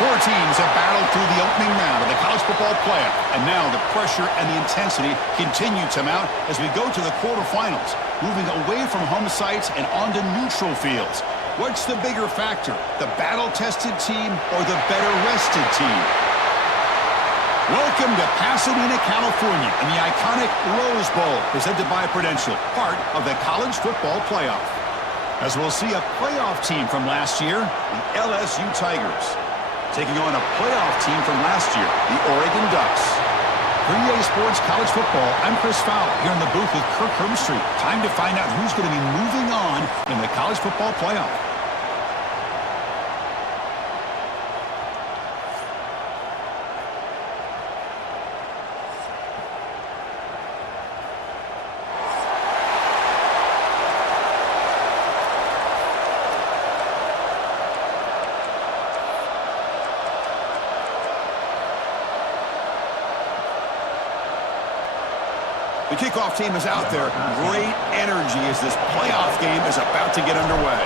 Four teams have battled through the opening round of the college football playoff, and now the pressure and the intensity continue to mount as we go to the quarterfinals, moving away from home sites and onto neutral fields. What's the bigger factor, the battle-tested team or the better-rested team? Welcome to Pasadena, California, in the iconic Rose Bowl, presented by Prudential, part of the college football playoff. As we'll see a playoff team from last year, the LSU Tigers, taking on a playoff team from last year, the Oregon Ducks. For EA Sports College Football, I'm Chris Fowler here in the booth with Kirk Herbstreit. Time to find out who's going to be moving on in the college football playoff. The kickoff team is out there. Great energy as this playoff game is about to get underway.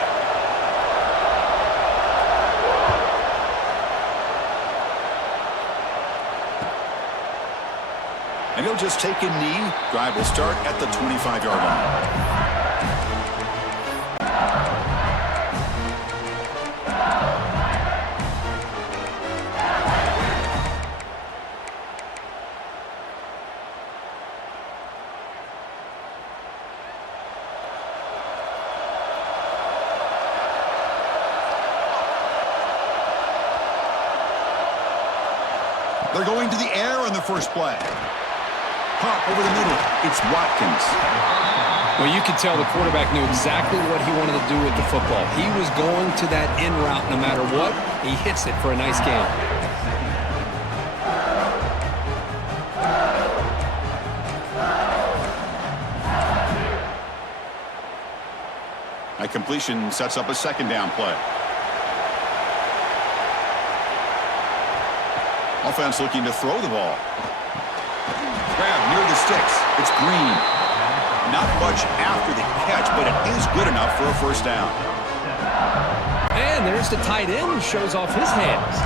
And he'll just take a knee. Drive will start at the 25-yard line. They're going to the air on the first play. Pop over the middle. It's Watkins. Well, you could tell the quarterback knew exactly what he wanted to do with the football. He was going to that in route no matter what. He hits it for a nice gain. A completion sets up a second down play. Offense looking to throw the ball. Grab near the sticks. It's Green. Not much after the catch, but it is good enough for a first down. And there's the tight end, shows off his hands.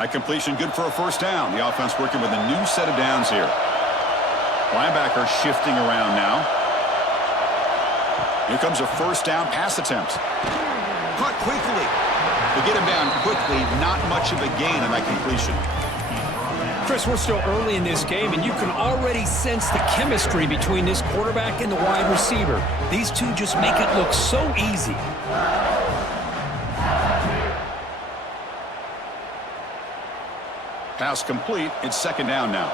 A completion good for a first down. The offense working with a new set of downs here. Linebacker shifting around now. Here comes a first down pass attempt. Caught quickly. To get him down quickly, not much of a gain on that completion. Chris, we're still early in this game, and you can already sense the chemistry between this quarterback and the wide receiver. These two just make it look so easy. Pass complete. It's second down now.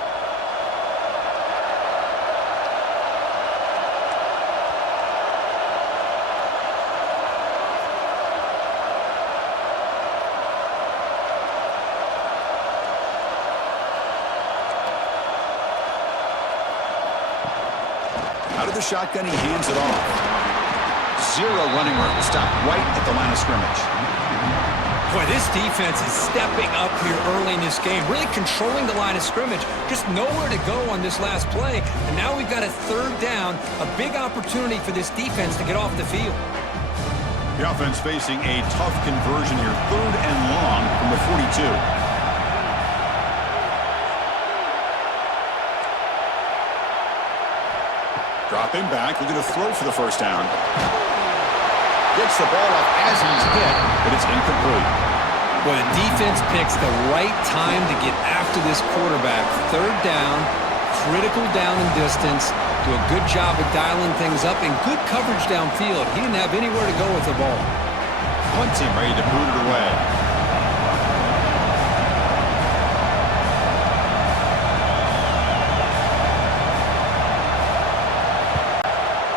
Out of the shotgun, he hands it off. Zero running room. Stopped right at the line of scrimmage. Boy, this defense is stepping up here early in this game, really controlling the line of scrimmage. Just nowhere to go on this last play. And now we've got a third down, a big opportunity for this defense to get off the field. The offense facing a tough conversion here. Third and long from the 42. Dropping back, looking to throw for the first down. Gets the ball up as he's hit, but it's incomplete. Well, the defense picks the right time to get after this quarterback. Third down, critical down and distance. Do a good job of dialing things up and good coverage downfield. He didn't have anywhere to go with the ball. Punt team ready to boot it away.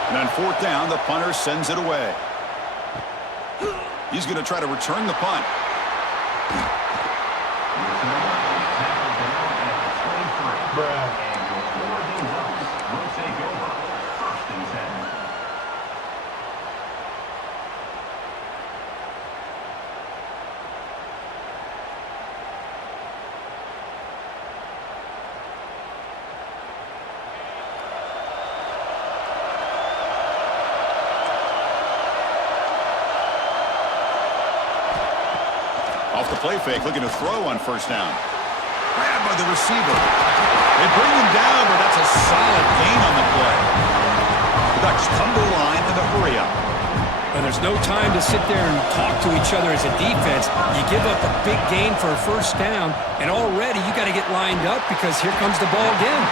And on fourth down, the punter sends it away. He's going to try to return the punt. The play fake looking to throw on first down. Grabbed by the receiver. They bring him down, but that's a solid gain on the play. The Ducks come to the line in the hurry up. But there's no time to sit there and talk to each other as a defense. You give up a big gain for a first down, and already you got to get lined up because here comes the ball again.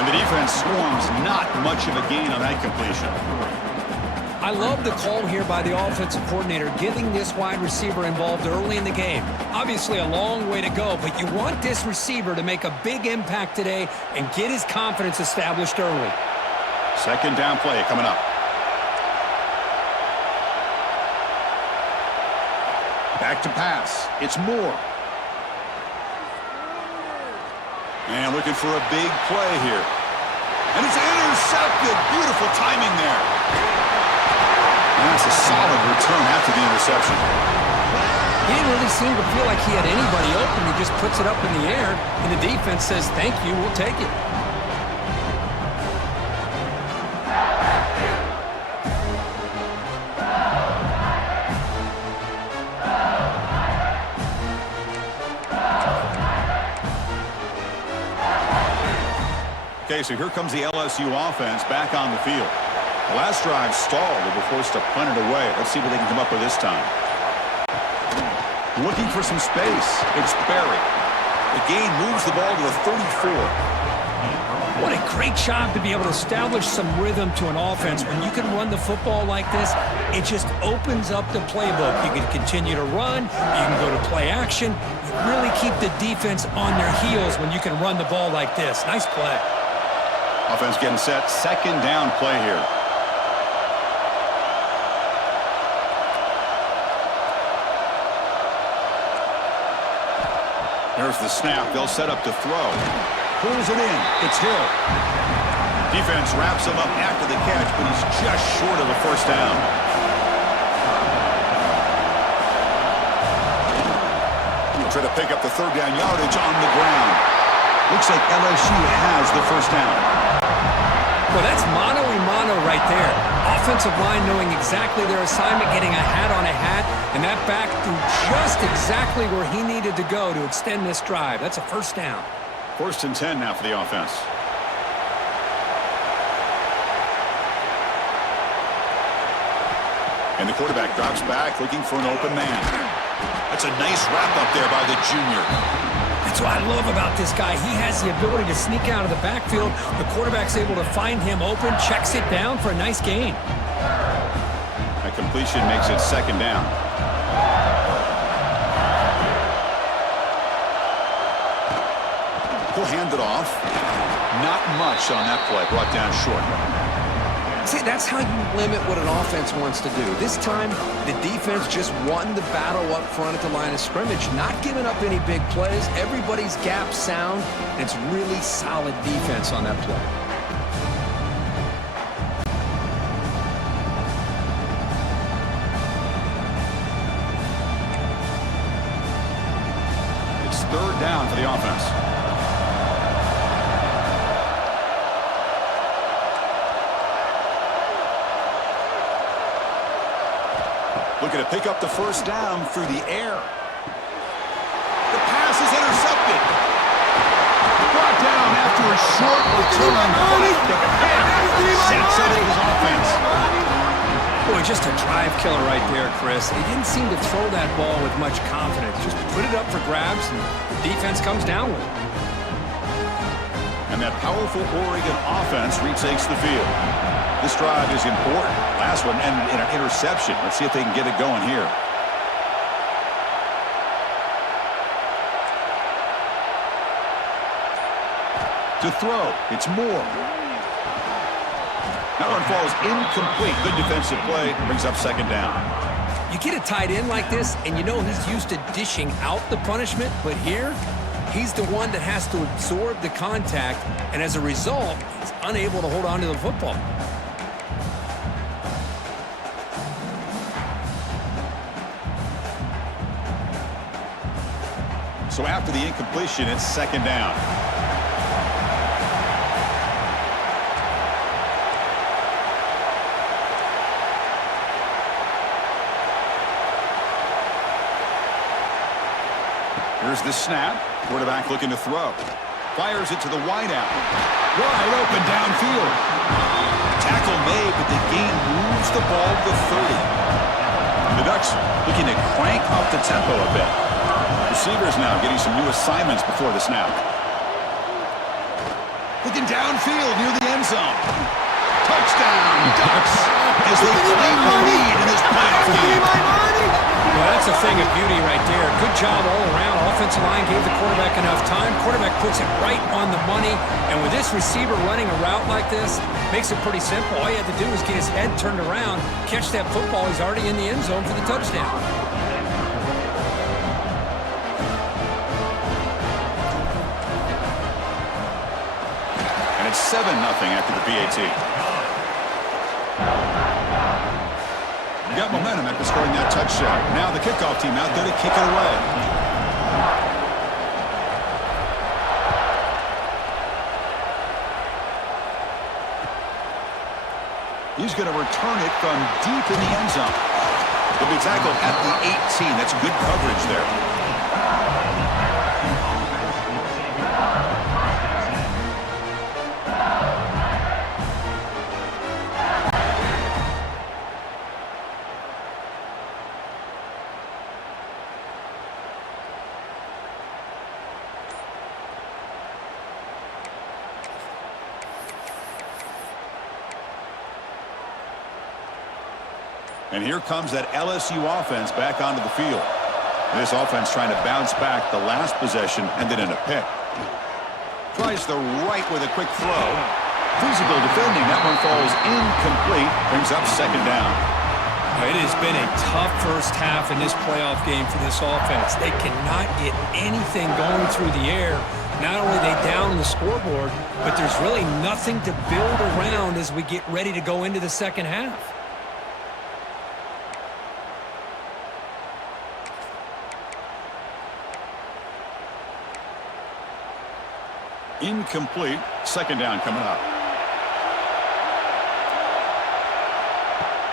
And the defense swarms, not much of a gain on that completion. I love the call here by the offensive coordinator, getting this wide receiver involved early in the game. Obviously a long way to go, but you want this receiver to make a big impact today and get his confidence established early. Second down play coming up. Back to pass. It's Moore. And looking for a big play here. And it's intercepted. Beautiful timing there. And that's a solid return after the interception. He didn't really seem to feel like he had anybody open. He just puts it up in the air, and the defense says, thank you, we'll take it. Okay, so here comes the LSU offense back on the field. The last drive stalled. They were forced to punt it away. Let's see what they can come up with this time. Looking for some space. It's Berry. The gain moves the ball to the 34. What a great job to be able to establish some rhythm to an offense. When you can run the football like this, it just opens up the playbook. You can continue to run. You can go to play action. You really keep the defense on their heels when you can run the ball like this. Nice play. Offense getting set. Second down play here. There's the snap. They'll set up to throw. Pulls it in. It's Hill. Defense wraps him up after the catch, but he's just short of the first down. He'll try to pick up the third down yardage on the ground. Looks like LSU has the first down. Well, that's mano-a-mano right there. Offensive line knowing exactly their assignment, getting a hat on a hat, and that back threw just exactly where he needed to go to extend this drive. That's a first down. First and 10 now for the offense. And the quarterback drops back, looking for an open man. That's a nice wrap-up there by the junior. That's what I love about this guy. He has the ability to sneak out of the backfield. The quarterback's able to find him open, checks it down for a nice gain. That completion makes it second down. He'll hand it off. Not much on that play, brought down short. See, that's how you limit what an offense wants to do. This time, the defense just won the battle up front at the line of scrimmage, not giving up any big plays. Everybody's gap sound, and it's really solid defense on that play. It's third down for the offense. Looking to pick up the first down through the air. The pass is intercepted. Brought down after a short return. Sets up his offense. Boy, just a drive killer right there, Chris. He didn't seem to throw that ball with much confidence. Just put it up for grabs, and the defense comes down with it. And that powerful Oregon offense retakes the field. This drive is important. Last one ended in an interception. Let's see if they can get it going here. To throw, it's Moore. That one falls incomplete. Good defensive play. Brings up second down. You get a tight end like this, and you know he's used to dishing out the punishment, but here, he's the one that has to absorb the contact, and as a result, he's unable to hold on to the football. So after the incompletion, it's second down. Here's the snap. Quarterback looking to throw. Fires it to the wideout. Wide open downfield. Tackle made, but the gain moves the ball to the 30. The Ducks looking to crank up the tempo a bit. Receivers now getting some new assignments before the snap. Looking downfield near the end zone. Touchdown, Ducks, as they claim the lead in this playoff game. Well, that's a thing of beauty right there. Good job all around. Offensive line gave the quarterback enough time. Quarterback puts it right on the money. And with this receiver running a route like this, makes it pretty simple. All you had to do was get his head turned around, catch that football. He's already in the end zone for the touchdown. And it's 7-0 after the PAT. Got momentum after scoring that touchdown. Now the kickoff team out there to kick it away. He's going to return it from deep in the end zone. He'll be tackled at the 18. That's good coverage there. And here comes that LSU offense back onto the field. This offense trying to bounce back. The last possession ended in a pick. Tries the right with a quick throw. Physical defending. That one falls incomplete. Brings up second down. It has been a tough first half in this playoff game for this offense. They cannot get anything going through the air. Not only are they down on the scoreboard, but there's really nothing to build around as we get ready to go into the second half. Incomplete. Second down coming up.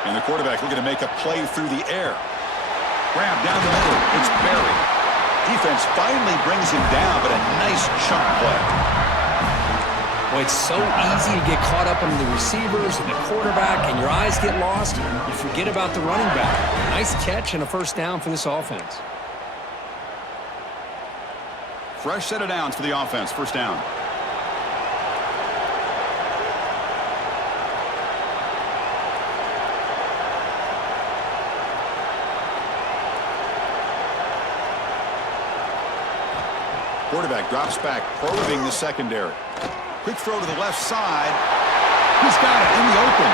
And the quarterback looking to make a play through the air. Grab down the middle. It's buried. Defense finally brings him down, but a nice chunk play. Well, it's so easy to get caught up on the receivers and the quarterback, and your eyes get lost. You forget about the running back. Nice catch and a first down for this offense. Fresh set of downs for the offense. First down. Quarterback drops back, probing the secondary. Quick throw to the left side. He's got it in the open.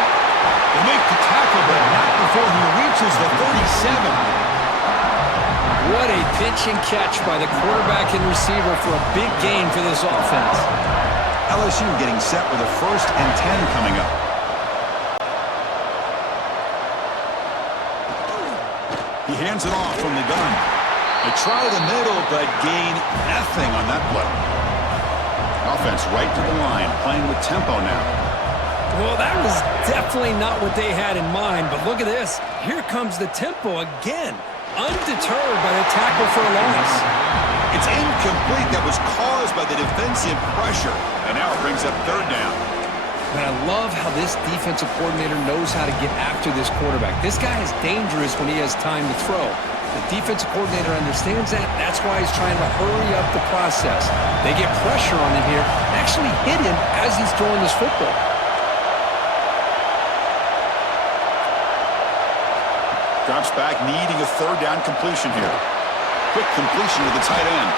They make the tackle, but not before he reaches the 37. What a pitch and catch by the quarterback and receiver for a big gain for this offense. LSU getting set with a 1st and 10 coming up. He hands it off from the gun. They try the middle, but gain nothing on that play. Offense right to the line, playing with tempo now. Well, that was definitely not what they had in mind, but look at this. Here comes the tempo again. Undeterred by the tackle for a loss. It's incomplete. That was caused by the defensive pressure. And now it brings up third down. But I love how this defensive coordinator knows how to get after this quarterback. This guy is dangerous when he has time to throw. The defensive coordinator understands that. That's why he's trying to hurry up the process. They get pressure on him here. Actually hit him as he's throwing this football. Drops back, needing a third down completion here. Quick completion to the tight end.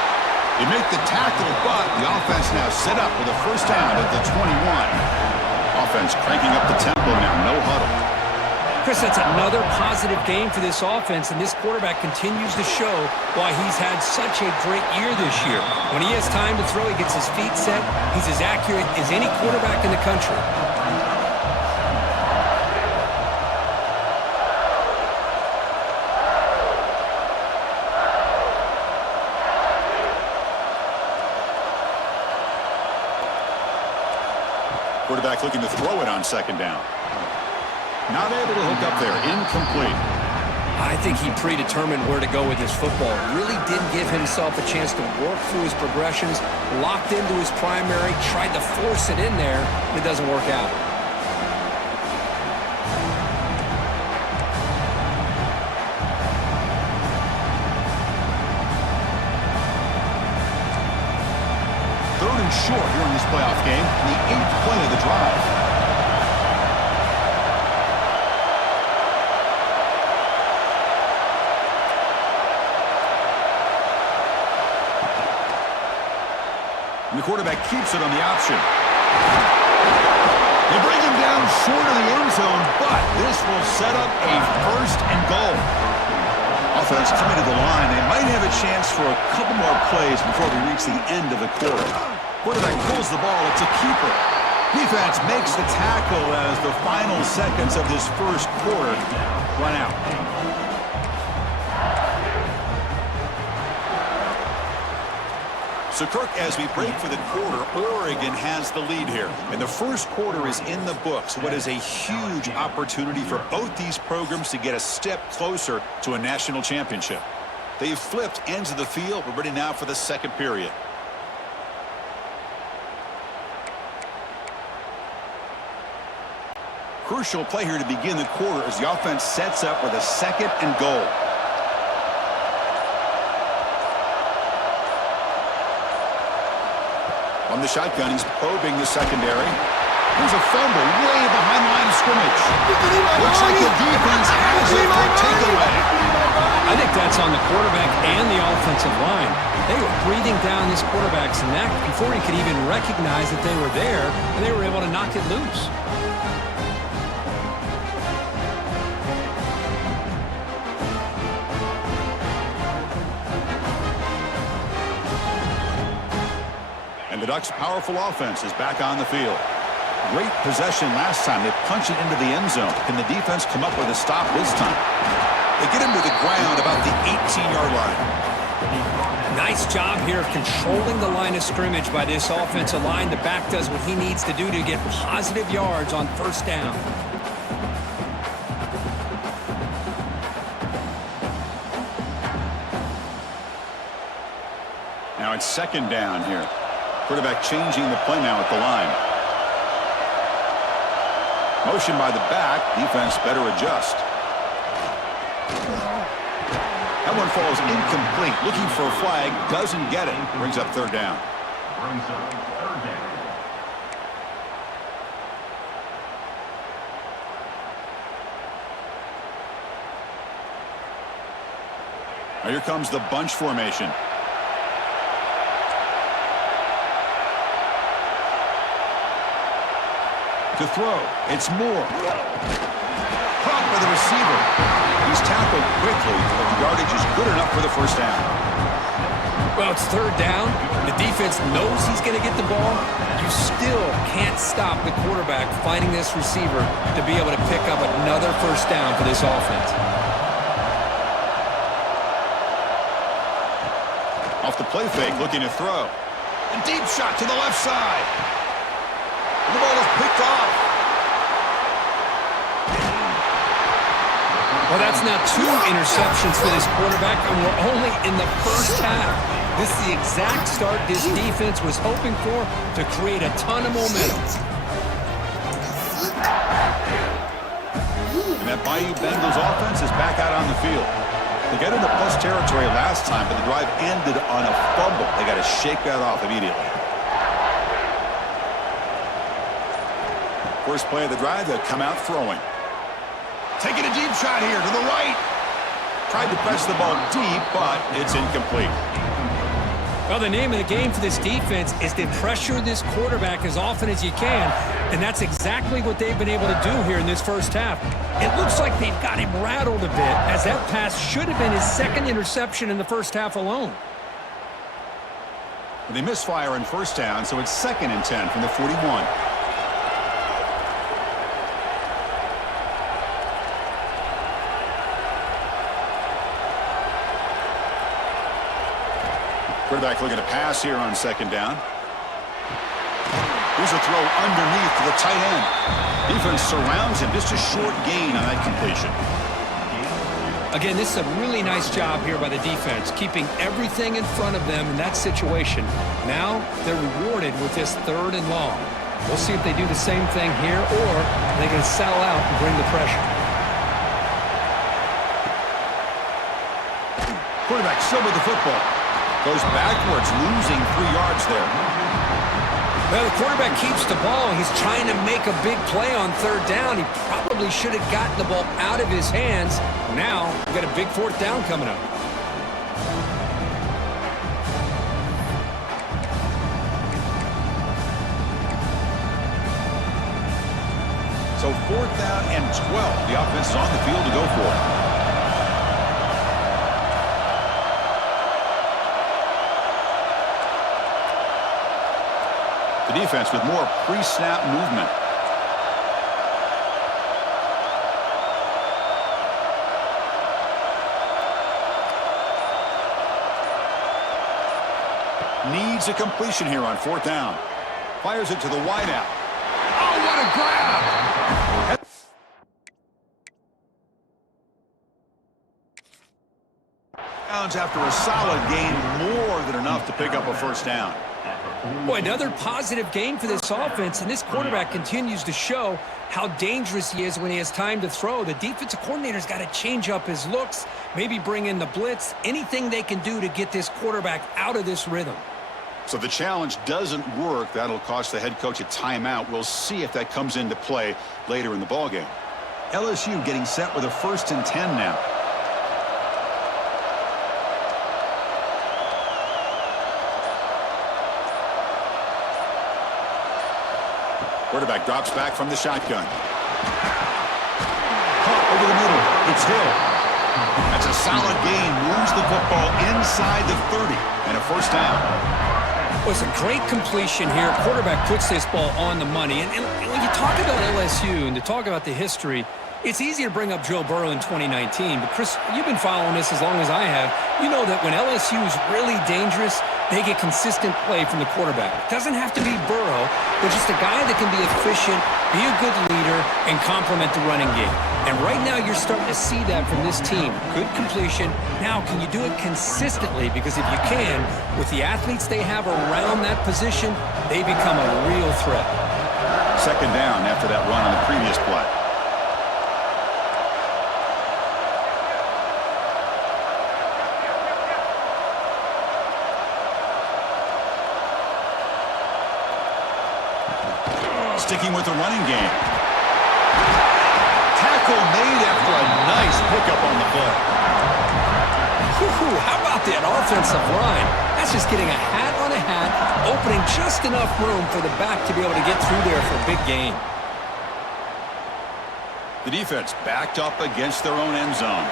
They make the tackle, but the offense now set up with a first down at the 21. Offense cranking up the tempo now, no huddle. Chris, that's another positive game for this offense, and this quarterback continues to show why he's had such a great year this year. When he has time to throw, he gets his feet set. He's as accurate as any quarterback in the country. Quarterback looking to throw it on second down. Not able to hook up there. Incomplete. I think he predetermined where to go with his football. Really didn't give himself a chance to work through his progressions, locked into his primary, tried to force it in there, and it doesn't work out. Third and short here in this playoff game, the 8th play of the drive. And the quarterback keeps it on the option. They bring him down short of the end zone, but this will set up a first and goal. Offense coming to the line. They might have a chance for a couple more plays before we reach the end of the quarter. Quarterback pulls the ball. It's a keeper. Defense makes the tackle as the final seconds of this first quarter run out. So, Kirk, as we break for the quarter, Oregon has the lead here. And the first quarter is in the books. What is a huge opportunity for both these programs to get a step closer to a national championship. They've flipped ends of the field. We're ready now for the second period. Crucial play here to begin the quarter as the offense sets up with a second and goal. On the shotgun, he's probing the secondary. There's a fumble way behind the line of scrimmage. Looks like the defense has it for a takeaway. I think that's on the quarterback and the offensive line. They were breathing down this quarterback's neck before he could even recognize that they were there, and they were able to knock it loose. The Ducks' powerful offense is back on the field. Great possession last time. They punch it into the end zone. Can the defense come up with a stop this time? They get him to the ground about the 18-yard line. Nice job here of controlling the line of scrimmage by this offensive line. The back does what he needs to do to get positive yards on first down. Now it's second down here. Quarterback changing the play now at the line. Motion by the back. Defense better adjust. That one falls incomplete. Looking for a flag. Doesn't get it. Brings up third down. Now here comes the bunch formation. To throw, it's Moore. Caught by the receiver. He's tackled quickly, but the yardage is good enough for the first down. Well, it's third down. The defense knows he's going to get the ball. You still can't stop the quarterback fighting this receiver to be able to pick up another first down for this offense. Off the play fake, looking to throw. A deep shot to the left side. The ball is picked off. Well, that's now 2 interceptions for this quarterback, and we're only in the first half. This is the exact start this defense was hoping for to create a ton of momentum. And that Bayou Bengals offense is back out on the field. They got into plus territory last time, but the drive ended on a fumble. They got to shake that off immediately. First play of the drive, they'll come out throwing. Taking a deep shot here to the right. Tried to press the ball deep, but it's incomplete. Well, the name of the game for this defense is to pressure this quarterback as often as you can, and that's exactly what they've been able to do here in this first half. It looks like they've got him rattled a bit, as that pass should have been his second interception in the first half alone. They misfire in first down, so it's 2nd and 10 from the 41. Quarterback looking to pass here on 2nd down. Here's a throw underneath to the tight end. Defense surrounds him. Just a short gain on that completion. Again, this is a really nice job here by the defense, keeping everything in front of them in that situation. Now they're rewarded with this 3rd and long. We'll see if they do the same thing here, or they can sell out and bring the pressure. Quarterback still with the football. Goes backwards, losing 3 yards there. Well, the quarterback keeps the ball. He's trying to make a big play on 3rd down. He probably should have gotten the ball out of his hands. Now, we've got a big 4th down coming up. So 4th down and 12. The offense is on the field to go for it. The defense with more pre-snap movement. Needs a completion here on 4th down. Fires it to the wideout. Oh, what a grab! Downs after a solid gain, more than enough to pick up a 1st down. Boy, another positive game for this offense, and this quarterback continues to show how dangerous he is when he has time to throw. The defensive coordinator's got to change up his looks, maybe bring in the blitz, anything they can do to get this quarterback out of this rhythm. So the challenge doesn't work. That'll cost the head coach a timeout. We'll see if that comes into play later in the ballgame. LSU getting set with a 1st and 10 now. Quarterback drops back from the shotgun. Caught over the middle. It's Hill. That's a solid gain. Moves the football inside the 30 and a 1st down. Well, it's a great completion here. Quarterback puts this ball on the money. And when you talk about LSU and to talk about the history, it's easy to bring up Joe Burrow in 2019. But, Chris, you've been following this as long as I have. You know that when LSU is really dangerous, they get consistent play from the quarterback. It doesn't have to be Burrow, but just a guy that can be efficient, be a good leader, and complement the running game. And right now you're starting to see that from this team. Good completion. Now, can you do it consistently? Because if you can, with the athletes they have around that position, they become a real threat. 2nd down after that run on the previous play. Sticking with the running game. Tackle made after a nice pickup on the play. How about that offensive line? That's just getting a hat on a hat, opening just enough room for the back to be able to get through there for a big gain. The defense backed up against their own end zone.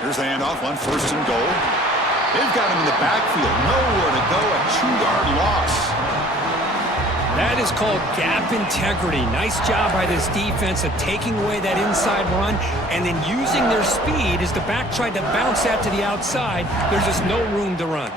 Here's the handoff on 1st and goal. They've got him in the backfield. Nowhere to go. A 2-yard loss. That is called gap integrity. Nice job by this defense of taking away that inside run and then using their speed as the back tried to bounce that to the outside. There's just no room to run.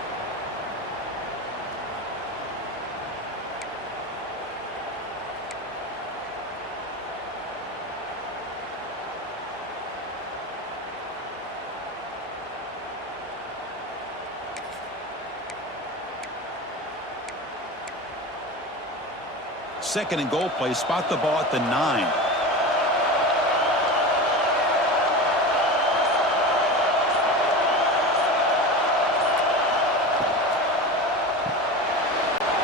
Second and goal play. Spot the ball at the 9.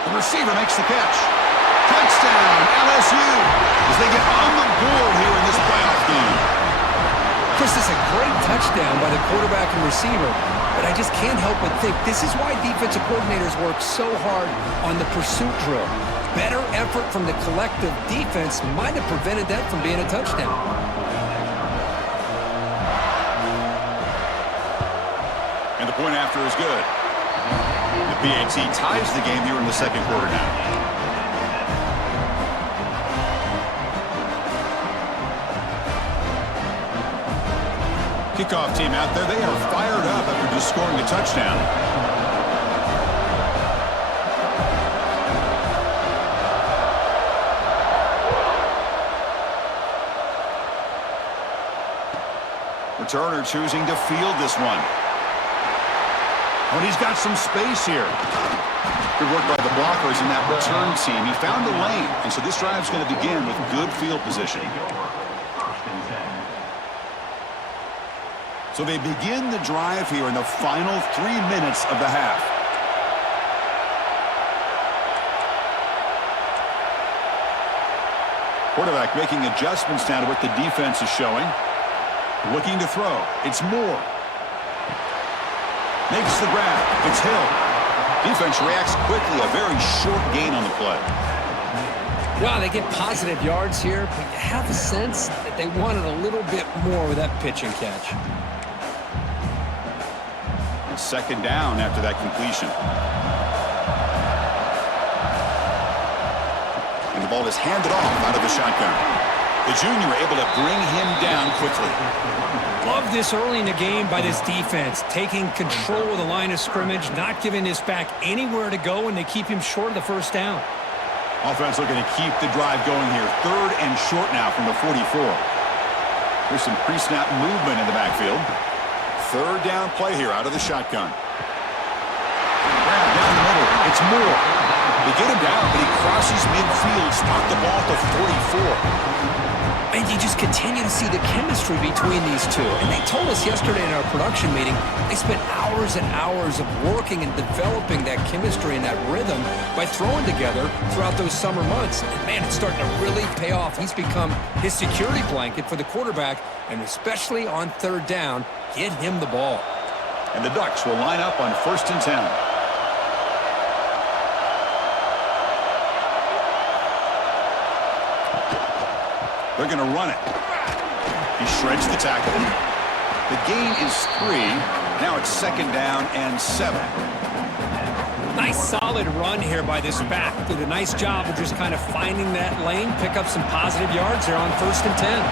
The receiver makes the catch. Touchdown, LSU, as they get on the board here in this playoff game. Chris, this is a great touchdown by the quarterback and receiver, but I just can't help but think this is why defensive coordinators work so hard on the pursuit drill. Better effort from the collective defense might have prevented that from being a touchdown. And the point after is good. The PAT ties the game here in the 2nd quarter now. Kickoff team out there, they are fired up after just scoring a touchdown. Returner choosing to field this one. Oh, and he's got some space here. Good work by the blockers in that return team. He found the lane, and so this drive's going to begin with good field position. So they begin the drive here in the final 3 minutes of the half. Quarterback making adjustments now to what the defense is showing. Looking to throw. It's Moore. Makes the grab. It's Hill. Defense reacts quickly. A very short gain on the play. Wow, they get positive yards here, but you have a sense that they wanted a little bit more with that pitch and catch. Second down after that completion. And the ball is handed off out of the shotgun. The junior able to bring him down quickly. Love this early in the game by this defense, taking control of the line of scrimmage, not giving this back anywhere to go, and they keep him short of the first down. Offense looking to keep the drive going here. 3rd and short now from the 44. There's some pre-snap movement in the backfield. 3rd down play here out of the shotgun. Grab down the middle. It's Moore. They get him down, but he crosses midfield, stopped the ball at the 44. And you just continue to see the chemistry between these two. And they told us yesterday in our production meeting, they spent hours and hours of working and developing that chemistry and that rhythm by throwing together throughout those summer months. And man, it's starting to really pay off. He's become his security blanket for the quarterback, and especially on 3rd down, get him the ball. And the Ducks will line up on 1st and 10. They're going to run it. He shreds the tackle. The gain is 3. Now it's 2nd down and 7. Nice solid run here by this back. Did a nice job of just kind of finding that lane, pick up some positive yards there on 1st and 10.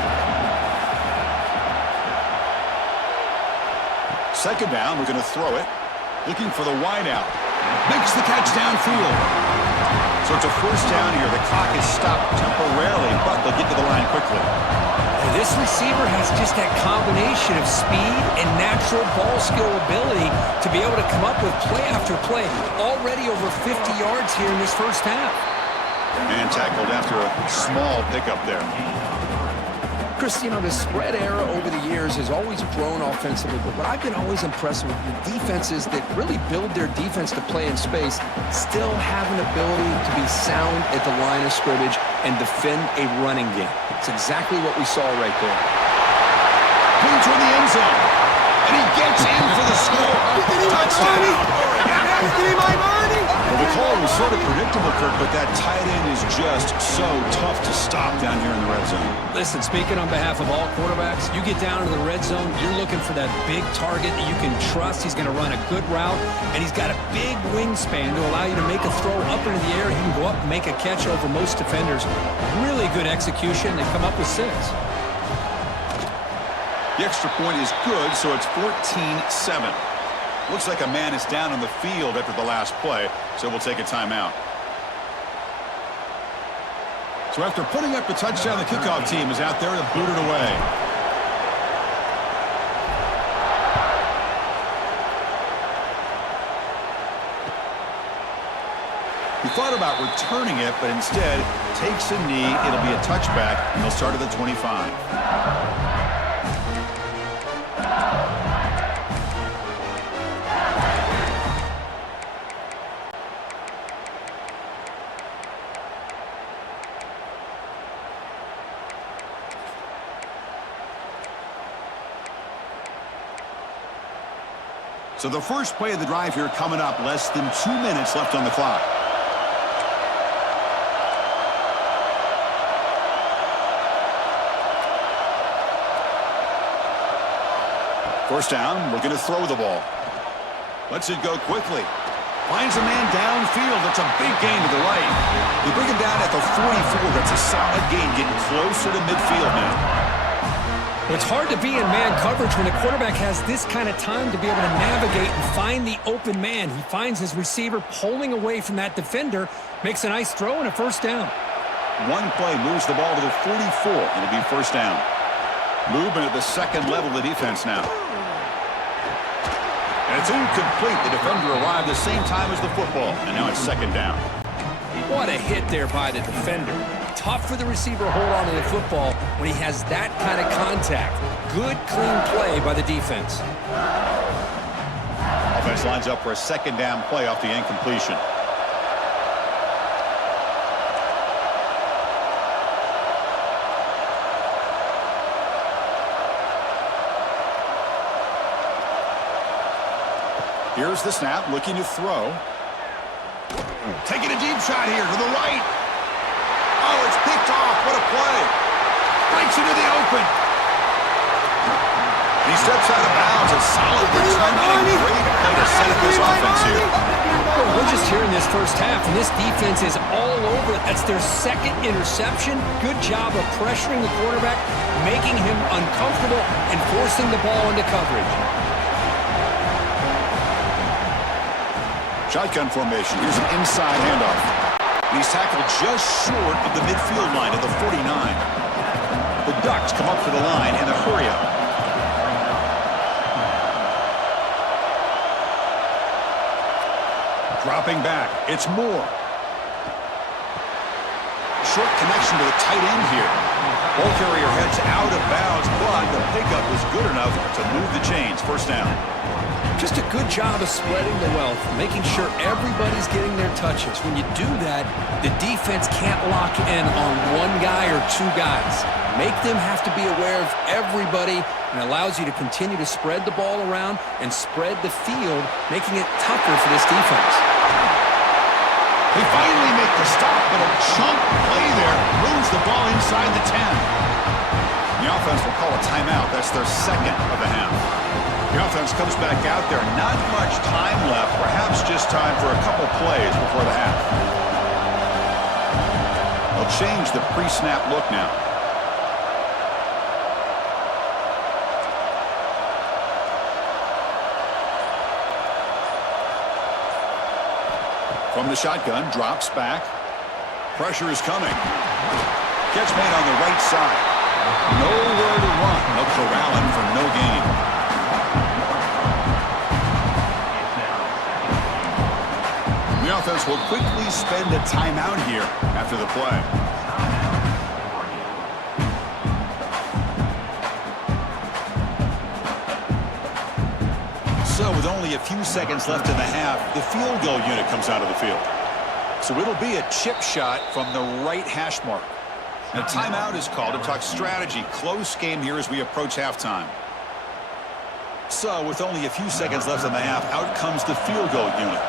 2nd down, we're going to throw it. Looking for the wide out. Makes the catch downfield. So it's a 1st down here. The clock is stopped temporarily, but they'll get to the line quickly. And this receiver has just that combination of speed and natural ball skill ability to be able to come up with play after play. Already over 50 yards here in this first half. And tackled after a small pickup there. Chris, you know, the spread era over the years has always grown offensively, but what I've been always impressed with the defenses that really build their defense to play in space still have an ability to be sound at the line of scrimmage and defend a running game. It's exactly what we saw right there. Putting toward the end zone. And he gets in for the score. Touchdown. Well, the call was sort of predictable, Kirk, but that tight end is just so tough to stop down here in the red zone. Listen, speaking on behalf of all quarterbacks, you get down to the red zone, you're looking for that big target that you can trust. He's going to run a good route, and he's got a big wingspan to allow you to make a throw up into the air. He can go up and make a catch over most defenders. Really good execution. They come up with 6. The extra point is good, so it's 14-7. Looks like a man is down on the field after the last play, so we'll take a timeout. So after putting up a touchdown, the kickoff team is out there to boot it away. He thought about returning it, but instead takes a knee. It'll be a touchback, and they'll start at the 25. So the first play of the drive here coming up, less than 2 minutes left on the clock. First down, we're going to throw the ball. Lets it go quickly. Finds a man downfield. That's a big gain to the right. They bring him down at the 44. That's a solid gain, getting closer to midfield now. It's hard to be in man coverage when the quarterback has this kind of time to be able to navigate and find the open man. He finds his receiver pulling away from that defender, makes a nice throw and a first down. One play moves the ball to the 44, and it'll be first down. Movement at the second level of the defense now. And it's incomplete. The defender arrived the same time as the football, and now it's second down. What a hit there by the defender. Tough for the receiver to hold on to the football when he has that kind of contact. Good, clean play by the defense. Offense lines up for a second down play off the incompletion. Here's the snap, looking to throw. Taking a deep shot here to the right. Oh, it's picked off. What a play. Breaks into the open. And he steps out of bounds. A solid return and a great play to set up this offense here. Well, we're just here in this first half, and this defense is all over it. That's their second interception. Good job of pressuring the quarterback, making him uncomfortable, and forcing the ball into coverage. Shotgun formation. Here's an inside handoff. And he's tackled just short of the midfield line at the 49. The Ducks come up to the line in a hurry-up. Dropping back. It's Moore. Short connection to the tight end here. Ball carrier heads out of bounds, but the pickup was good enough to move the chains. First down. Just a good job of spreading the wealth, making sure everybody's getting their touches. When you do that, the defense can't lock in on one guy or two guys. Make them have to be aware of everybody, and allows you to continue to spread the ball around and spread the field, making it tougher for this defense. They finally make the stop, but a chunk play there moves the ball inside the 10. The offense will call a timeout. That's their second of the half. The offense comes back out there. Not much time left. Perhaps just time for a couple plays before the half. They'll change the pre-snap look now. From the shotgun, drops back. Pressure is coming. Catch made on the right side. Nowhere to run. They'll corral him for no gain. The offense will quickly spend a timeout here after the play. So with only a few seconds left in the half, the field goal unit comes out of the field. So it'll be a chip shot from the right hash mark. A timeout is called to talk strategy. Close game here as we approach halftime. So with only a few seconds left in the half, out comes the field goal unit.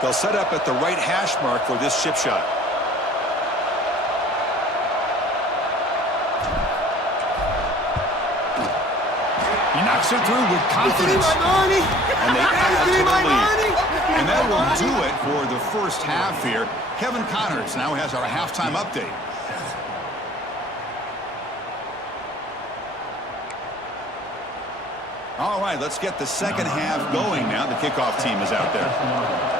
They'll set up at the right hash mark for this chip shot. He knocks it through with confidence. And they add to the lead. And that will do it for the first half here. Kevin Connors now has our halftime update. All right, let's get the second half going now. The kickoff team is out there.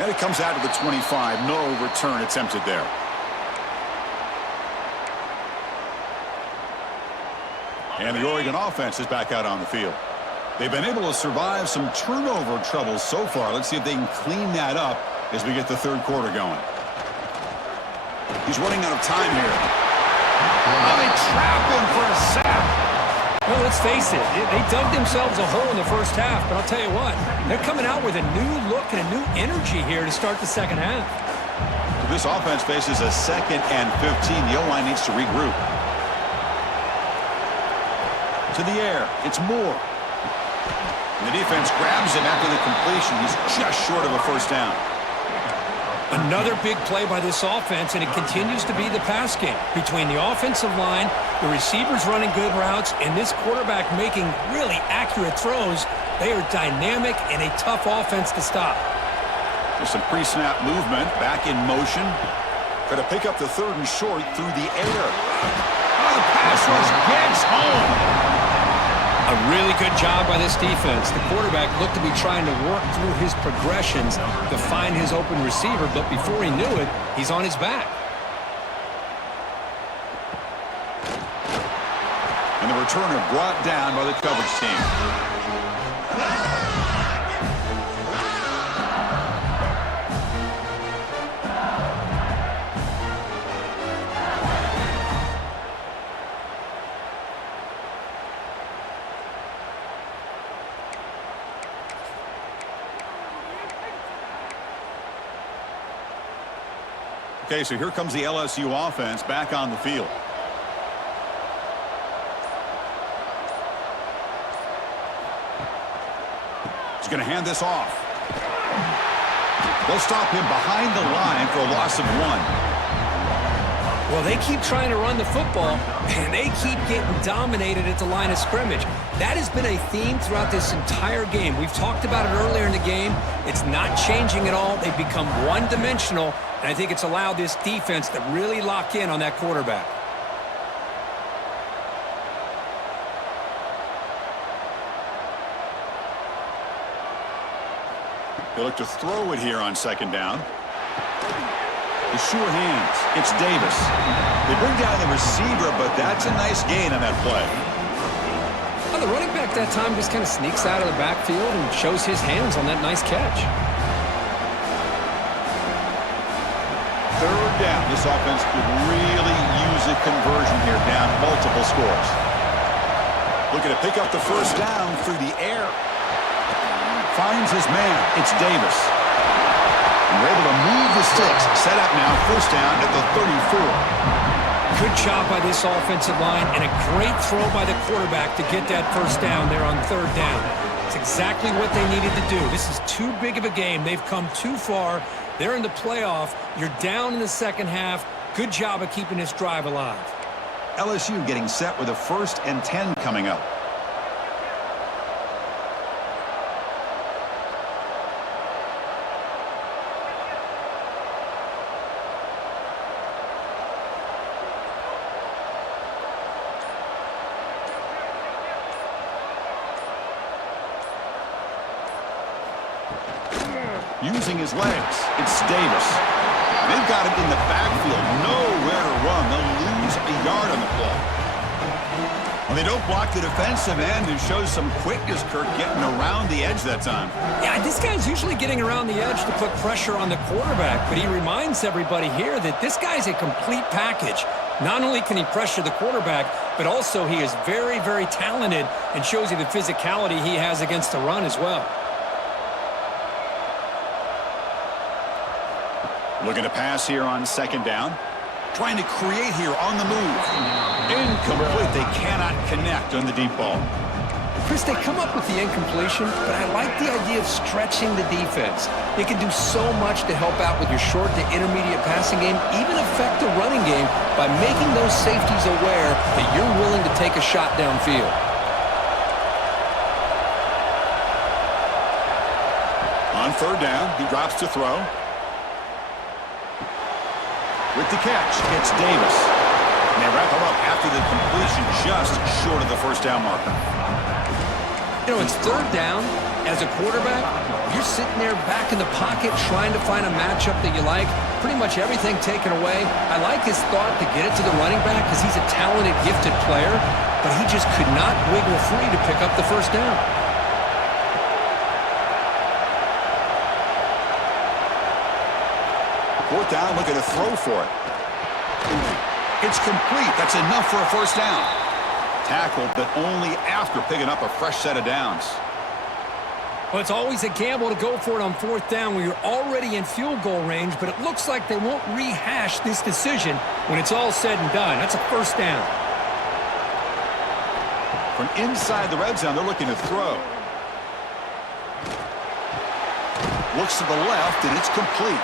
And it comes out to the 25. No return attempted there. And the Oregon offense is back out on the field. They've been able to survive some turnover troubles so far. Let's see if they can clean that up as we get the third quarter going. He's running out of time here. Oh, they trap him for a sack. Well, let's face it, they dug themselves a hole in the first half, but I'll tell you what, they're coming out with a new look and a new energy here to start the second half. This offense faces a 2nd and 15. The O-line needs to regroup. To the air, it's Moore. And the defense grabs him after the completion. He's just short of a first down. Another big play by this offense, and it continues to be the pass game. Between the offensive line, the receivers running good routes, and this quarterback making really accurate throws, they are dynamic and a tough offense to stop. There's some pre-snap movement, back in motion. Going to pick up the 3rd and short through the air. Oh, the pass rush gets home. A really good job by this defense. The quarterback looked to be trying to work through his progressions to find his open receiver, but before he knew it, he's on his back. And the returner brought down by the coverage team. Okay, so here comes the LSU offense back on the field. He's going to hand this off. They'll stop him behind the line for a loss of 1. Well, they keep trying to run the football, and they keep getting dominated at the line of scrimmage. That has been a theme throughout this entire game. We've talked about it earlier in the game. It's not changing at all. They've become one-dimensional, and I think it's allowed this defense to really lock in on that quarterback. They look to throw it here on 2nd down. The sure hands. It's Davis. They bring down the receiver, but that's a nice gain on that play. Well, the running back that time just kind of sneaks out of the backfield and shows his hands on that nice catch. 3rd down. This offense could really use a conversion here, down multiple scores. Looking to pick up the 1st down through the air. Finds his man. It's Davis. And we're able to move the sticks. Set up now, 1st down at the 34. Good job by this offensive line, and a great throw by the quarterback to get that 1st down there on 3rd down. It's exactly what they needed to do. This is too big of a game. They've come too far. They're in the playoff. You're down in the 2nd half. Good job of keeping this drive alive. LSU getting set with a 1st and 10 coming up. Using his legs, it's Davis. They've got him in the backfield, nowhere to run. They'll lose a yard on the play. Well, they don't block the defensive end, and shows some quickness, Kirk, getting around the edge that time. Yeah, this guy's usually getting around the edge to put pressure on the quarterback, but he reminds everybody here that this guy's a complete package. Not only can he pressure the quarterback, but also he is very, very talented and shows you the physicality he has against the run as well. Looking to pass here on 2nd down. Trying to create here on the move. Incomplete. They cannot connect on the deep ball. Chris, they come up with the incompletion, but I like the idea of stretching the defense. They can do so much to help out with your short to intermediate passing game, even affect the running game by making those safeties aware that you're willing to take a shot downfield. On 3rd down, he drops to throw. With the catch, it's Davis. And they wrap him up after the completion just short of the 1st down marker. You know, it's 3rd down. As a quarterback, you're sitting there back in the pocket trying to find a matchup that you like. Pretty much everything taken away. I like his thought to get it to the running back because he's a talented, gifted player, but he just could not wiggle free to pick up the 1st down. Fourth down, looking to throw for it. It's complete. That's enough for a 1st down. Tackled, but only after picking up a fresh set of downs. Well, it's always a gamble to go for it on 4th down when you're already in field goal range, but it looks like they won't rehash this decision when it's all said and done. That's a 1st down. From inside the red zone, they're looking to throw. Looks to the left, and it's complete.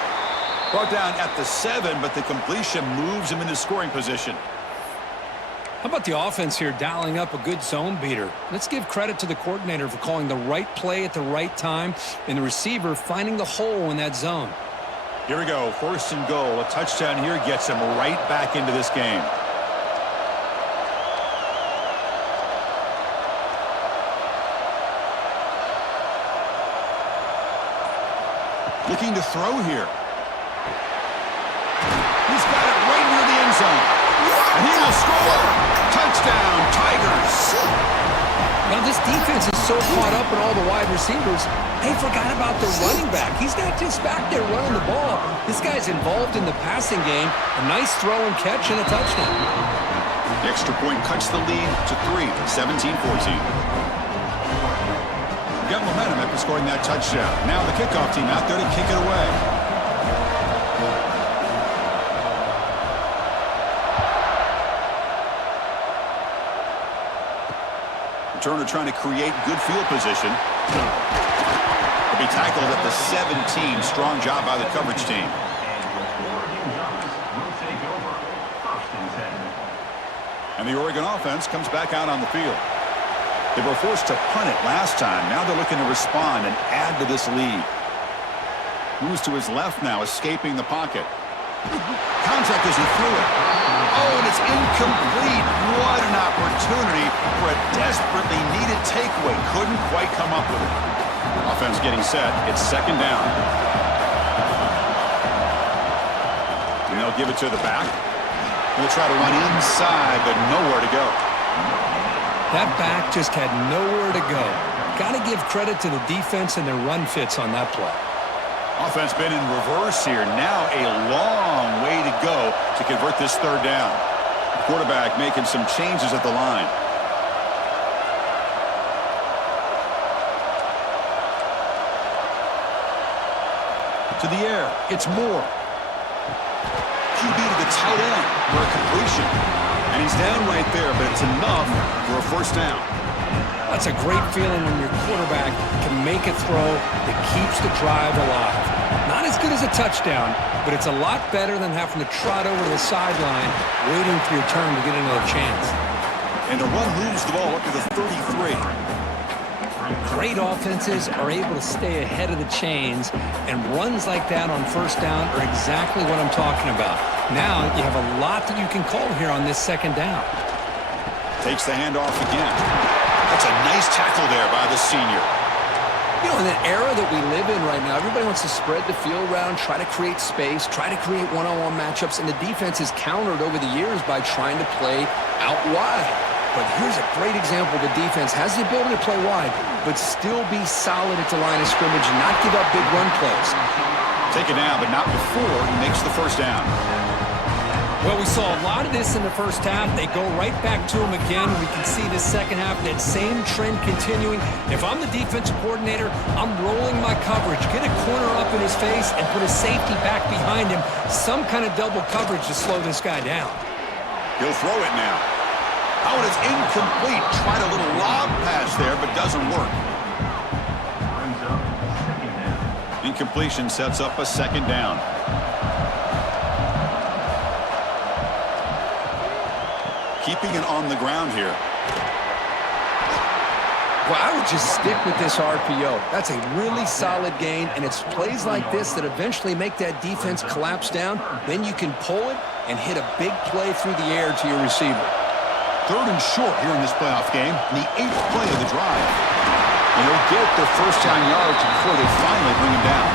Brought down at the 7, but the completion moves him into scoring position. How about the offense here dialing up a good zone beater? Let's give credit to the coordinator for calling the right play at the right time and the receiver finding the hole in that zone. Here we go, 1st and goal. A touchdown here gets him right back into this game. Looking to throw here. He's got it right near the end zone. And he will score. Touchdown, Tigers. Now this defense is so caught up in all the wide receivers, they forgot about the running back. He's not just back there running the ball. This guy's involved in the passing game. A nice throw and catch and a touchdown. The extra point cuts the lead to 3, 17-14. Got momentum after scoring that touchdown. Now the kickoff team out there to kick it away. Returner trying to create good field position. He'll be tackled at the 17. Strong job by the coverage team. And the Oregon offense comes back out on the field. They were forced to punt it last time. Now they're looking to respond and add to this lead. Moves to his left now, escaping the pocket. Contact as he threw it. Oh, and it's incomplete. What an opportunity for a desperately needed takeaway. Couldn't quite come up with it. Offense getting set. It's 2nd down. And they'll give it to the back. They'll try to run inside, but nowhere to go. That back just had nowhere to go. Got to give credit to the defense and their run fits on that play. Offense been in reverse here. Now a long way to go to convert this 3rd down. The quarterback making some changes at the line. To the air. It's Moore. QB to the tight end for a completion. And he's down right there, but it's enough for a 1st down. That's a great feeling when your quarterback can make a throw that keeps the drive alive. Not as good as a touchdown, but it's a lot better than having to trot over to the sideline, waiting for your turn to get another chance. And the run moves the ball up to the 33. Great offenses are able to stay ahead of the chains, and runs like that on 1st down are exactly what I'm talking about. Now you have a lot that you can call here on this 2nd down. Takes the handoff again. That's a nice tackle there by the senior. You know, in the era that we live in right now, everybody wants to spread the field around, try to create space, try to create one-on-one matchups, and the defense is countered over the years by trying to play out wide. But here's a great example. The defense has the ability to play wide, but still be solid at the line of scrimmage and not give up big run plays. Take it down, but not before he makes the 1st down. Well, we saw a lot of this in the 1st half. They go right back to him again. We can see the 2nd half, that same trend continuing. If I'm the defensive coordinator, I'm rolling my coverage. Get a corner up in his face and put a safety back behind him. Some kind of double coverage to slow this guy down. He'll throw it now. Oh, and it's incomplete. Tried a little lob pass there, but doesn't work. Incompletion sets up a 2nd down. Keeping it on the ground here. Well, I would just stick with this RPO. That's a really solid gain, and it's plays like this that eventually make that defense collapse down. Then you can pull it and hit a big play through the air to your receiver. 3rd and short here in this playoff game, the 8th play of the drive. And they'll get their 1st down yards before they finally bring him down.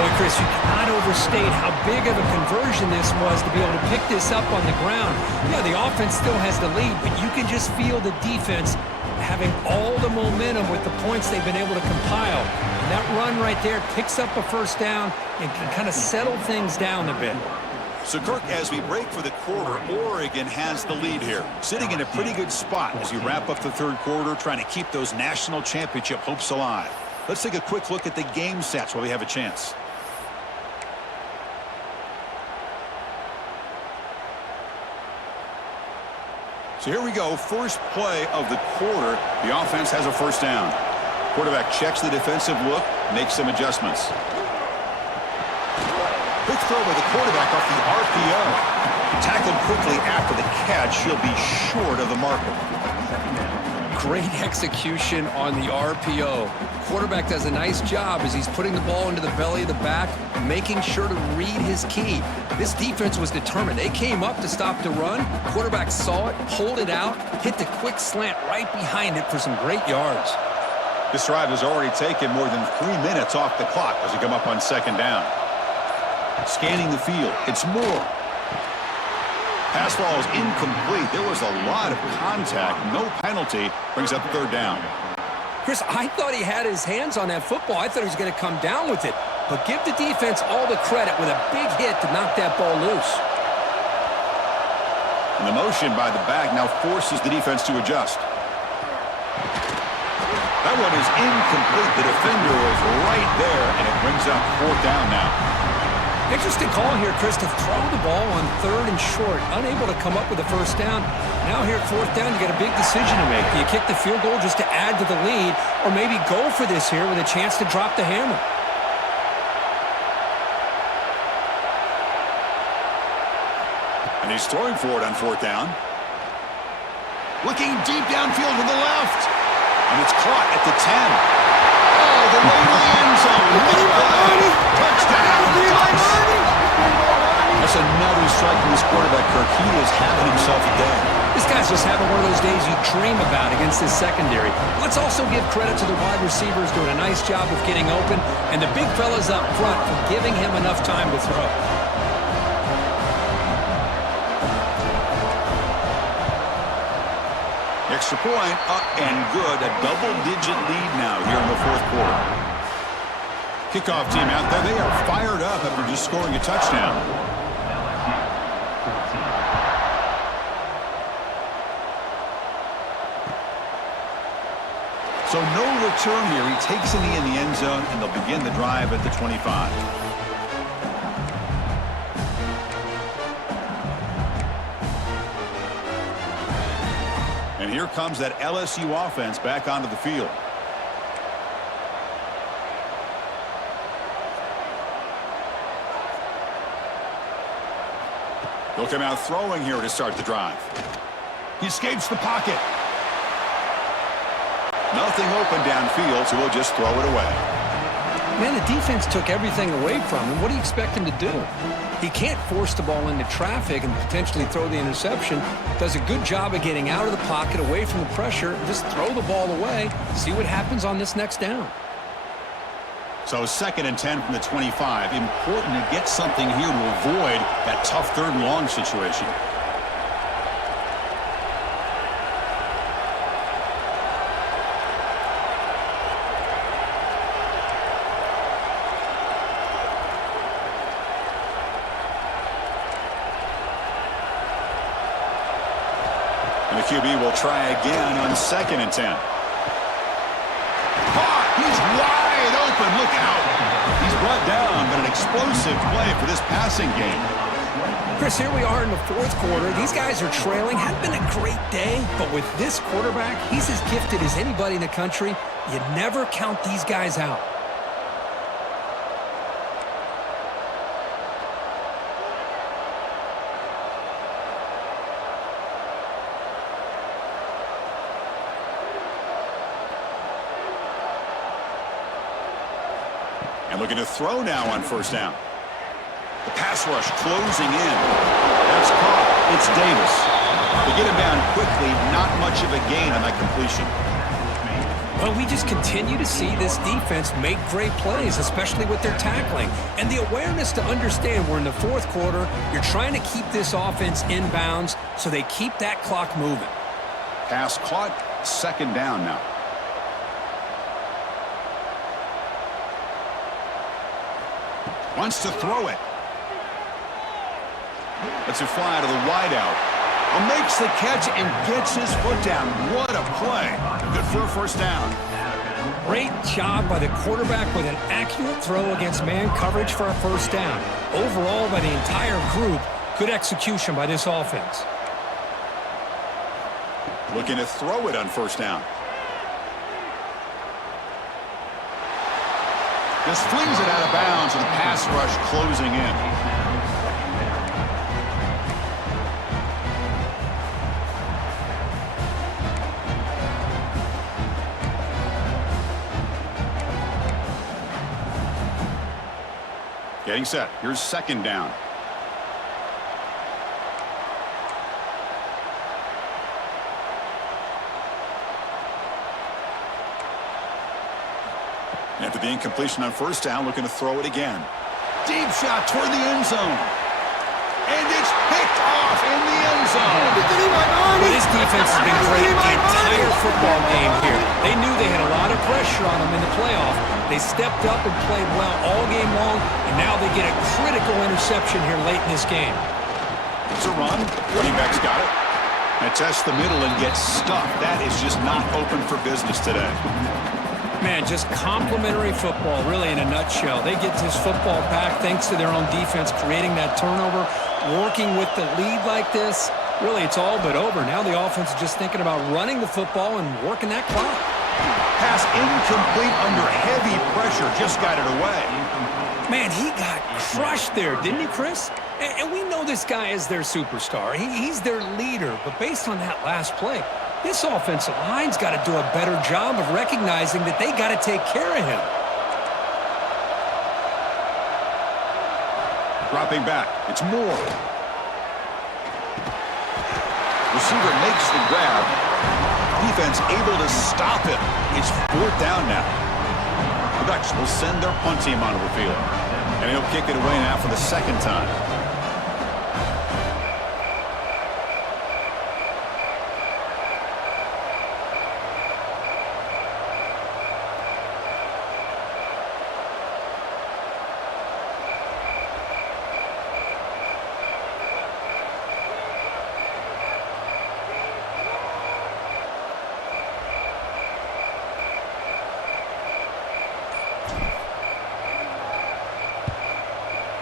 Boy, Chris, you cannot overstate how big of a conversion this was to be able to pick this up on the ground. Yeah, the offense still has the lead, but you can just feel the defense having all the momentum with the points they've been able to compile. And that run right there picks up a 1st down and can kind of settle things down a bit. So, Kirk, as we break for the quarter, Oregon has the lead here, sitting in a pretty good spot as you wrap up the 3rd quarter, trying to keep those national championship hopes alive. Let's take a quick look at the game stats while we have a chance. So here we go, 1st play of the quarter. The offense has a 1st down. Quarterback checks the defensive look, makes some adjustments. Quick throw by the quarterback off the RPO. Tackled quickly after the catch. He'll be short of the marker. Great execution on the RPO. Quarterback does a nice job as he's putting the ball into the belly of the back, making sure to read his key. This defense was determined. They came up to stop the run. Quarterback saw it, pulled it out, hit the quick slant right behind it for some great yards. This drive has already taken more than 3 minutes off the clock as we come up on second down. Scanning the field. It's Moore. Pass ball is incomplete. There was a lot of contact. No penalty. Brings up third down. Chris, I thought he had his hands on that football. I thought he was going to come down with it. But give the defense all the credit with a big hit to knock that ball loose. And the motion by the back now forces the defense to adjust. That one is incomplete. The defender was right there, and it brings up fourth down now. Interesting call here, Chris, to throw the ball on third and short. Unable to come up with a first down. Now here at fourth down, you got a big decision to make. Do you kick the field goal just to add to the lead, or maybe go for this here with a chance to drop the hammer? And he's throwing for it on fourth down. Looking deep downfield to the left. And it's caught at the 10. Oh, the way to the end zone. What a play. Touchdown. That's another strike from this quarterback, Kirk. He is having himself a day. This guy's just having one of those days you dream about against his secondary. Let's also give credit to the wide receivers doing a nice job of getting open, and the big fellas up front for giving him enough time to throw. Extra point, up and good. A double-digit lead now here in the fourth quarter. Kickoff team out there. They are fired up after just scoring a touchdown. So no return here. He takes it in the end zone, and they'll begin the drive at the 25. And here comes that LSU offense back onto the field. They'll come out throwing here to start the drive. He escapes the pocket. Nothing open downfield, so he'll just throw it away. Man, the defense took everything away from him. What do you expect him to do? He can't force the ball into traffic and potentially throw the interception. Does a good job of getting out of the pocket, away from the pressure. Just throw the ball away. See what happens on this next down. So 2nd and 10 from the 25. Important to get something here to avoid that tough third and long situation. And the QB will try again on 2nd and 10. Caught! He's wide open. Look out! He's brought down, but an explosive play for this passing game. Chris, here we are in the fourth quarter. These guys are trailing. Had been a great day, but with this quarterback, he's as gifted as anybody in the country. You never count these guys out. And looking to throw now on first down. The pass rush closing in. That's caught. It's Davis. They get him down quickly. Not much of a gain on that completion. Well, we just continue to see this defense make great plays, especially with their tackling. And the awareness to understand we're in the fourth quarter, you're trying to keep this offense in bounds so they keep that clock moving. Pass caught. 2nd down now. Wants to throw it. Lets it fly to the wideout. Makes the catch and gets his foot down. What a play. Good for a first down. Great job by the quarterback with an accurate throw against man coverage for a first down. Overall, by the entire group, good execution by this offense. Looking to throw it on first down. Just flings it out of bounds with the pass rush closing in. Getting set. Here's second down. After the incompletion on first down, looking to throw it again. Deep shot toward the end zone. And it's picked off in the end zone. Well, this defense has been great the entire football game here. They knew they had a lot of pressure on them in the playoff. They stepped up and played well all game long, and now they get a critical interception here late in this game. It's a run. Running back's got it. And tests the middle and gets stuffed. That is just not open for business today. Man, just complimentary football, really, in a nutshell. They get this football back thanks to their own defense, creating that turnover, working with the lead like this. Really, it's all but over. Now the offense is just thinking about running the football and working that clock. Pass incomplete under heavy pressure. Just got it away. Man, he got crushed there, didn't he, Chris? And we know this guy is their superstar. He's their leader. But based on that last play, this offensive line's got to do a better job of recognizing that they got to take care of him. Dropping back. It's Moore. Receiver makes the grab. Defense able to stop it. It's fourth down now. The Ducks will send their punt team onto the field. And he'll kick it away now for the second time.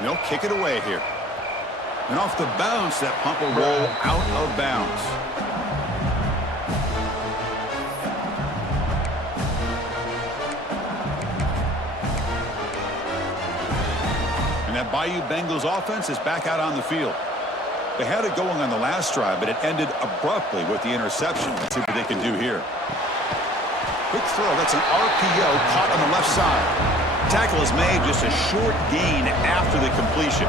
They'll kick it away here. And off the bounce, that punt will roll out of bounds. And that Bayou Bengals offense is back out on the field. They had it going on the last drive, but it ended abruptly with the interception. Let's see what they can do here. Quick throw. That's an RPO caught on the left side. Tackle is made, just a short gain after the completion.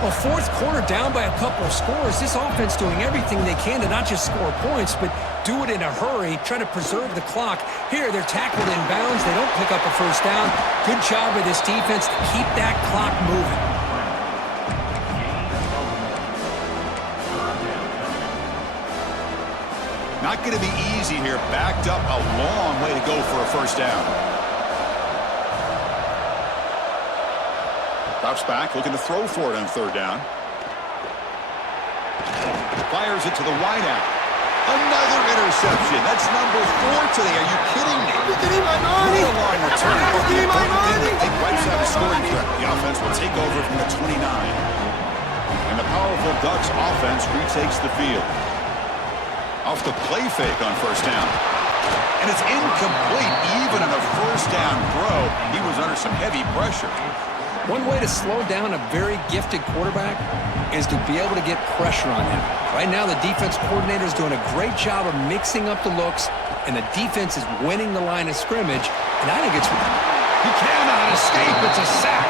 Well, fourth quarter down by a couple of scores. This offense doing everything they can to not just score points, but do it in a hurry, try to preserve the clock. Here, they're tackled in bounds. They don't pick up a first down. Good job of this defense to keep that clock moving. Not going to be easy here. Backed up a long way to go for a first down. Drops back, looking to throw for it on third down. Fires it to the wideout. Another interception. That's number 4 today. Are you kidding me? What a long return. They wipes out a scoring threat. The offense will take over from the 29. And the powerful Ducks offense retakes the field. Off the play fake on first down. And it's incomplete. Even on a first down throw, he was under some heavy pressure. One way to slow down a very gifted quarterback is to be able to get pressure on him. Right now, the defense coordinator is doing a great job of mixing up the looks, and the defense is winning the line of scrimmage, and I think it's... He cannot escape. It's a sack.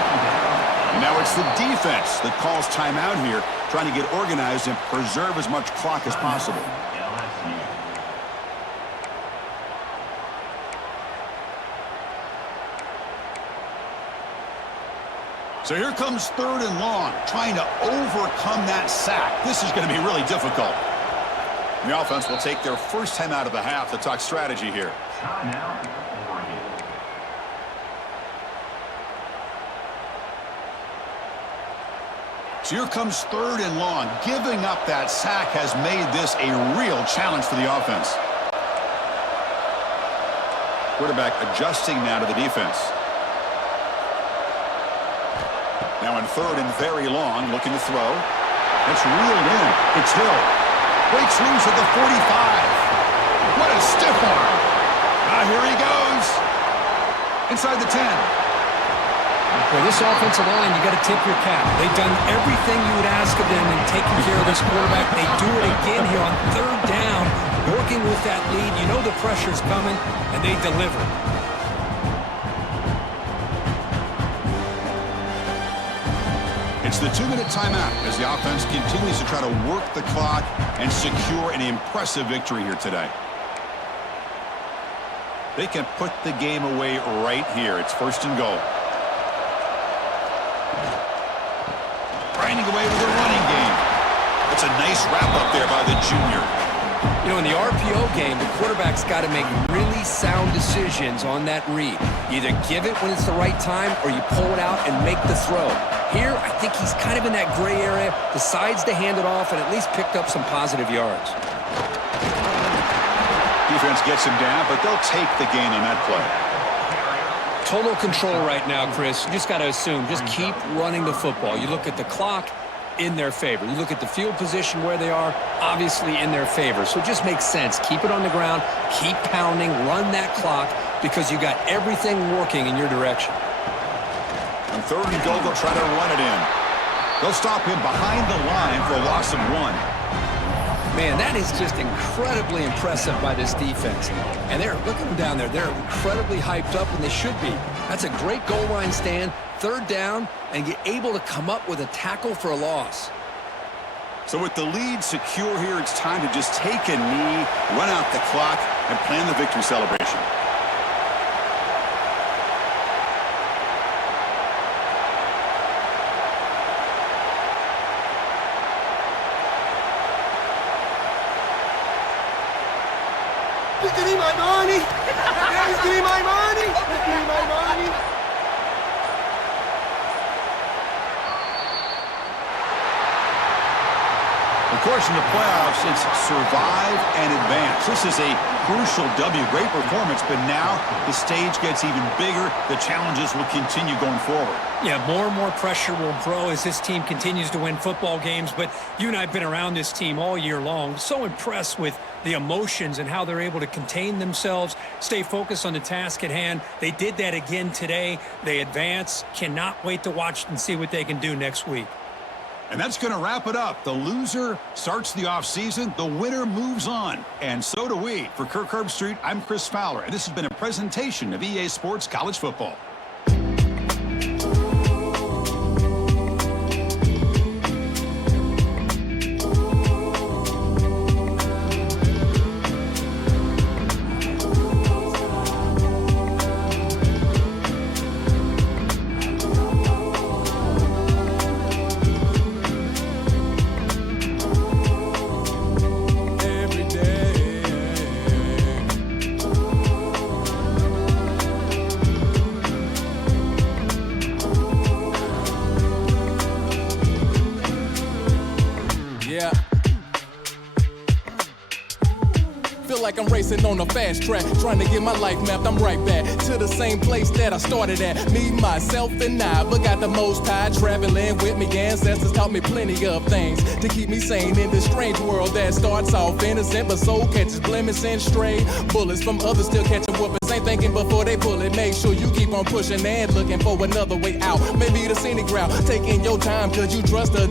And now it's the defense that calls timeout here, trying to get organized and preserve as much clock as possible. So here comes third and long, trying to overcome that sack. This is going to be really difficult. The offense will take their first time out of the half to talk strategy here. So here comes third and long. Giving up that sack has made this a real challenge for the offense. Quarterback adjusting now to the defense. Now in third and very long, looking to throw. It's reeled in. It's Hill. Breaks loose at the 45. What a stiff arm. Here he goes. Inside the 10. For this offensive line, you got to tip your cap. They've done everything you would ask of them in taking care of this quarterback. They do it again here on third down, working with that lead. You know the pressure's coming, and they deliver. It's the 2-minute timeout as the offense continues to try to work the clock and secure an impressive victory here today. They can put the game away right here. It's 1st and goal. Grinding away with a running game. That's a nice wrap-up there by the junior. You know, in the RPO game, the quarterback's got to make really sound decisions on that read. You either give it when it's the right time or you pull it out and make the throw. Here, I think he's kind of in that gray area, decides to hand it off and at least picked up some positive yards. Defense gets him down, but they'll take the gain on that play. Total control right now, Chris. You just got to assume, just keep running the football. You look at the clock, in their favor. You look at the field position where they are, obviously in their favor. So it just makes sense. Keep it on the ground, keep pounding, run that clock because you got everything working in your direction. On 3rd and goal, they'll try to run it in. They'll stop him behind the line for a loss of 1. Man, that is just incredibly impressive by this defense. And they're looking down there. They're incredibly hyped up, and they should be. That's a great goal line stand, 3rd down, and get able to come up with a tackle for a loss. So with the lead secure here, it's time to just take a knee, run out the clock, and plan the victory celebration. Give me my money! Guys, give me my money! Give me my money! Of course, in the playoffs, it's survive and advance. This is a crucial W. Great performance, but now the stage gets even bigger. The challenges will continue going forward. Yeah, more and more pressure will grow as this team continues to win football games, but you and I have been around this team all year long. So impressed with the emotions and how they're able to contain themselves, stay focused on the task at hand. They did that again today. They advance. Cannot wait to watch and see what they can do next week. And that's going to wrap it up. The loser starts the offseason. The winner moves on. And so do we. For Kirk Herbstreit, I'm Chris Fowler, and this has been a presentation of EA Sports College Football. Like I'm racing on a fast track, trying to get my life mapped. I'm right back to the same place that I started at. Me, myself, and I, but got the most high traveling with me. Ancestors taught me plenty of things to keep me sane in this strange world that starts off innocent, but soul catches blemish and stray bullets from others still catching whoopings. Ain't thinking before they pull it. Make sure you keep on pushing and looking for another way out. Maybe the scenic route, taking your time, cause you trust the